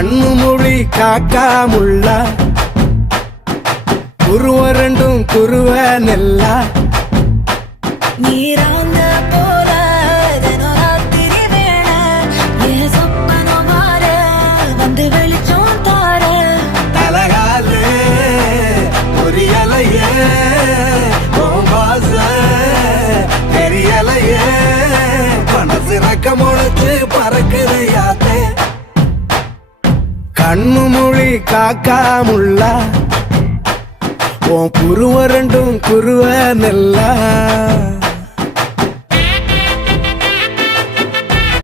கண்ணு மொழி காக்கா முள்ளா குருவ ரெண்டும் குருவ நெல்லா நீராங்க போல தினராத்திரி வேண என் சொப்பனம் மாற வந்து வெளிச்சம் தார தலகாலே புரியலையே பாச தெரியலையே மனசு ரக்க முளைச்சு பறக்குது யாத்தே கண்ணு மொழி காக்கா முள்ளா உன் குருவ ரெண்டும் குருவ நெல்லா